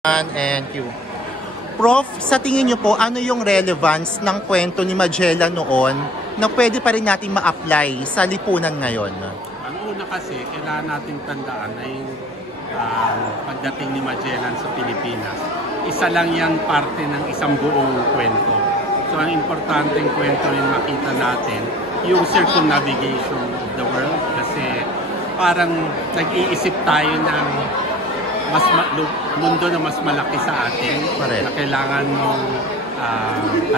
And you. Prof, sa tingin niyo po, ano yung relevance ng kwento ni Magellan noon na pwede pa rin natin ma-apply sa lipunan ngayon? Ang una kasi, kailangan natin tandaan ay pagdating ni Magellan sa Pilipinas, isa lang yan parte ng isang buong kwento. So ang importanteng kwento yung makita natin, yung circumnavigation of the world, kasi parang nag-iisip tayo ng mundo na mas malaki sa atin. Correct. Na kailangan mong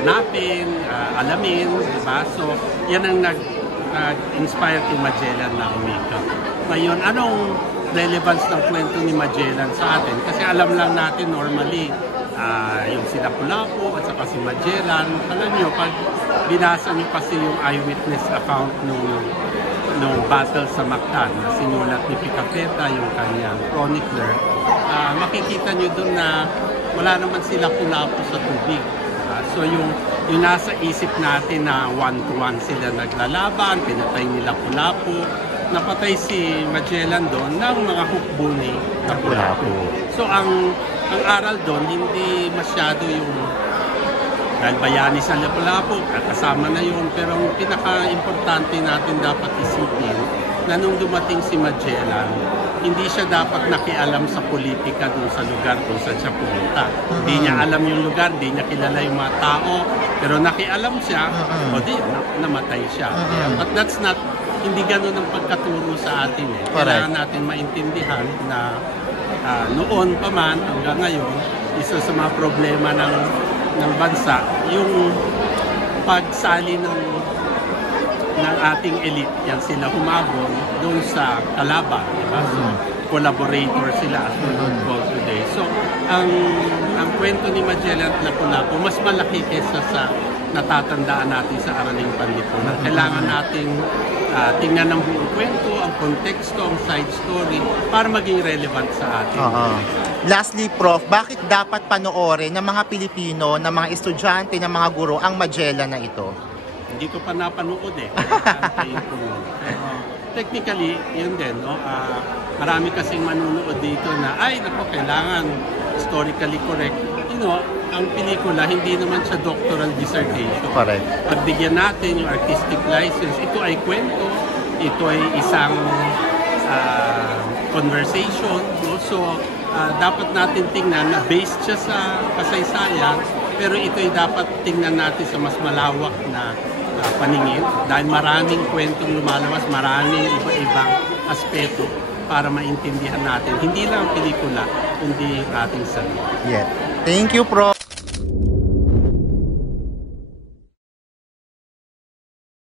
hanapin, alamin, diba? So, yan ang nag-inspire kay Magellan na umikot. Ngayon, anong relevance ng kwento ni Magellan sa atin? Kasi alam lang natin normally, yung si Lapu-Lapu at saka si Magellan, alam nyo, pag binasa nyo kasi yung eyewitness account nung battle sa Mactan, na sinulat ni Picafetta, yung kanyang chronicler, makikita nyo doon na wala naman si Lapu-Lapu sa tubig. So yung nasa isip natin na one-to-one sila naglalaban, pinatay ni Lapu-Lapu, napatay si Magellan doon ng mga hukbo ni Lapu-Lapu. So ang aral doon, hindi masyado yung dahil bayani sa Lapu-Lapu, kasama na yun. Pero ang pinaka-importante natin dapat isipin na nung dumating si Magellan, hindi siya dapat nakialam sa politika dun sa lugar kung saan siya pumunta. Hindi niya alam yung lugar, hindi niya kilala yung mga tao, pero nakialam siya, o di, namatay siya. But that's not, hindi ganun ang pagkaturo sa atin. Kailangan natin maintindihan na noon pa man, hanggang ngayon, isa sa mga problema ng bansa, yung pagsali ng ating elite, yan sila humabon doon sa kalaban, diba? So, collaborator sila as we would call today. So, ang kwento ni Magellan at Lapu-Lapu, mas malaki kesa sa natatandaan natin sa Araling Panlipunan. Kailangan natin tingnan ang buong kwento, ang konteksto, ang side story, para maging relevant sa atin. Lastly, Prof, bakit dapat panoorin ng mga Pilipino, ng mga estudyante, ng mga guro ang Magellan na ito? Hindi ko pa napanood eh. Technically, yun din. No? Marami kasing manunood dito na, kailangan historically correct. You know, ang pelikula, hindi naman siya doctoral dissertation. Correct. Pagbigyan natin yung artistic license, ito ay kwento, ito ay isang conversation. No? So, dapat natin tingnan na based siya sa kasaysayan, pero ito ay dapat tingnan natin sa mas malawak na paningin dahil maraming kwentong lumalabas, maraming iba-ibang aspeto para maintindihan natin hindi lang ang pelikula kundi ating sarili. Yeah. Thank you, Prof.